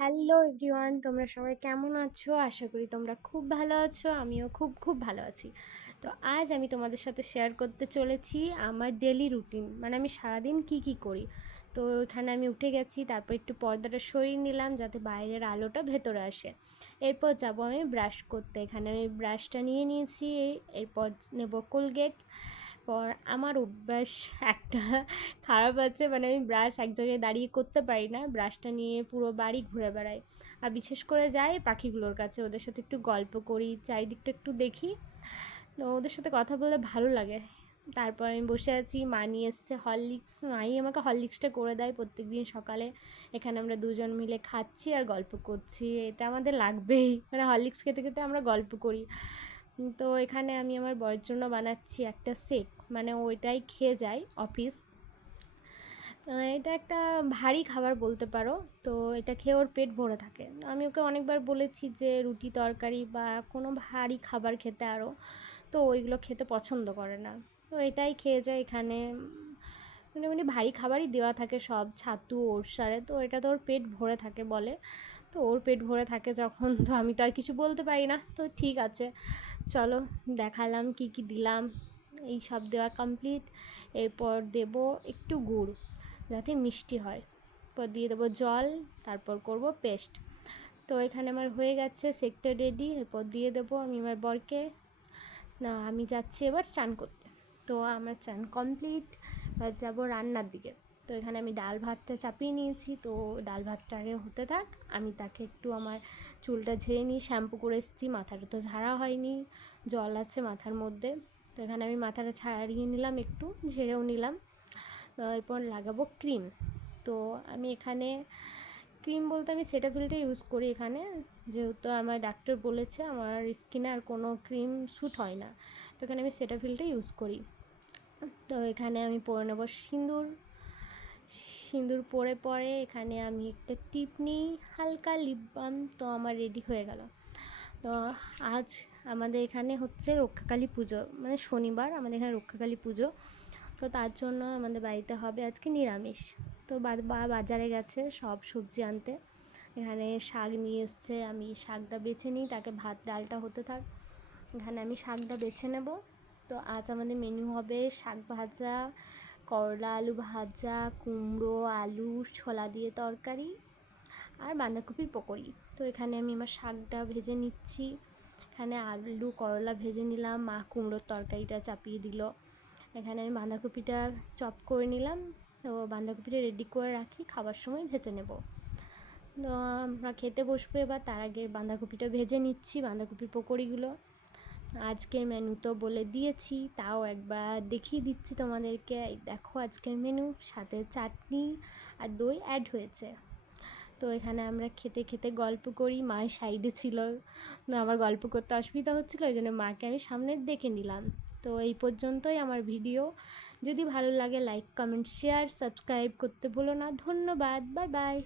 Hello everyone, তোমরা সবাই কেমন আছো? আশা করি তোমরা খুব ভালো আছো। আমিও খুব খুব ভালো আছি। তো আজ আমি তোমাদের সাথে শেয়ার করতে চলেছি আমার ডেলি রুটিন, মানে আমি সারাদিন কি করি। তো এখানে আমি উঠে গেছি, তারপর একটু পর্দাটা সরিয়ে নিলাম যাতে বাইরের আলোটা ভেতরে আসে। এরপর যাব আমি ব্রাশ করতে। এখানে আমি ব্রাশটা নিয়ে নিয়েছি। এরপর নেব কোলগেট। পর আমার অভ্যাস একটা খারাপ আছে, মানে আমি ব্রাশ এক জায়গায় দাঁড়িয়ে করতে পারি না, ব্রাশটা নিয়ে পুরো বাড়ি ঘুরে বেড়াই। আর বিশেষ করে যাই পাখিগুলোর কাছে, ওদের সাথে একটু গল্প করি, চারিদিকটা একটু দেখি। তো ওদের সাথে কথা বলে ভালো লাগে। তারপর আমি বসে আছি, মা নিয়ে এসছে হরলিক্স। মাই আমাকে হরলিক্সটা করে দেয় প্রত্যেক দিন সকালে। এখানে আমরা দুজন মিলে খাচ্ছি আর গল্প করছি, এটা আমাদের লাগবেই, মানে হরলিক্স খেতে খেতে আমরা গল্প করি। তো এখানে আমি আমার বরের জন্য বানাচ্ছি একটা শেক, মানে ওইটাই খেয়ে যায় অফিস। এটা একটা ভারী খাবার বলতে পারো। তো এটা খেয়ে ওর পেট ভরে থাকে। আমি ওকে অনেকবার বলেছি যে রুটি তরকারি বা কোনো ভারী খাবার খেতে আরও, তো ওইগুলো খেতে পছন্দ করে না। তো এটাই খেয়ে যায় এখানে। মানে ভারী খাবারই দেওয়া থাকে, সব ছাতু ওরসারে, তো এটা তো ওর পেট ভরে থাকে বলে। তো ওর পেট ভরে থাকে যখন, তো আমি তো আর কিছু বলতে পারি না। তো ঠিক আছে, চলো দেখালাম কি দিলাম। এই সব দেওয়া কমপ্লিট। এরপর দেব একটু গুড় যাতে মিষ্টি হয়। এরপর দিয়ে দেবো জল, তারপর করব পেস্ট। তো এখানে আমার হয়ে গেছে শেকটা রেডি। এরপর দিয়ে দেবো আমি আমার বরকে। না, আমি যাচ্ছি এবার চান করতে। তো আমার চান কমপ্লিট, এবার যাবো রান্নার দিকে। তো এখানে আমি ডাল ভাতটা চাপিয়ে নিয়েছি। তো ডাল ভাতটা আগে হতে থাক, আমি তাকে একটু আমার চুলটা ঝেড়ে নিই। শ্যাম্পু করে এসেছি, মাথাটা তো ঝাড়া হয়নি, জল আছে মাথার মধ্যে। তো এখানে আমি মাথাটা ছাড়িয়ে নিলাম, একটু ঝেড়েও নিলাম। এরপর লাগাবো ক্রিম। তো আমি এখানে ক্রিম বলতে আমি সেটাফিলটা ইউজ করি এখানে, যেহেতু আমার ডাক্তার বলেছে আমার স্কিনে আর কোনো ক্রিম স্যুট হয় না। তো এখানে আমি সেটাফিলটা ইউজ করি। তো এখানে আমি পরে নেবো সিঁদুর। সিঁদুর পরে এখানে আমি একটা টিপ নিই, হালকা লিপ বাম। তো আমার রেডি হয়ে গেল। তো আজ আমাদের এখানে হচ্ছে রক্ষাকালী পুজো, মানে শনিবার আমাদের এখানে রক্ষাকালী পুজো। তো তার জন্য আমাদের বাড়িতে হবে আজকে নিরামিষ। তো বাজারে গেছে সব সবজি আনতে। এখানে শাক নিয়ে এসছে, আমি শাকটা বেছে নিই, তাকে ভাত ডালটা হতে থাক। এখানে আমি শাকটা বেছে নেব। তো আজ আমাদের মেনু হবে শাক ভাজা, করলা আলু ভাজা, কুমড়ো আলু ছোলা দিয়ে তরকারি, আর বাঁধাকপির পকোড়ি। তো এখানে আমি আমার শাকটা ভেজে নিচ্ছি। এখানে আলু করলা ভেজে নিলাম, মা কুমড়োর তরকারিটা চাপিয়ে দিল। এখানে আমি বাঁধাকপিটা চপ করে নিলাম। তো বাঁধাকপিটা রেডি করে রাখি, খাবার সময় ভেজে নেব। তো আমরা খেতে বসবো এবার, তার আগে বাঁধাকপিটা ভেজে নিচ্ছি, বাঁধাকপির পকোড়িগুলো। আজকের মেনু তো বলে দিয়েছি, তাও একবার দেখিয়ে দিচ্ছি তোমাদেরকে। এই দেখো আজকের মেনু, সাথে চাটনি আর দই অ্যাড হয়েছে। তো এখানে আমরা খেতে খেতে গল্প করি, মা সাইডে ছিল, তো আমার গল্প করতে অসুবিধা হচ্ছিলো, ওই জন্য মাকে আমি সামনে দেখে নিলাম। তো এই পর্যন্তই আমার ভিডিও। যদি ভালো লাগে লাইক কমেন্ট শেয়ার সাবস্ক্রাইব করতে ভুলো না। ধন্যবাদ, বাই বাই।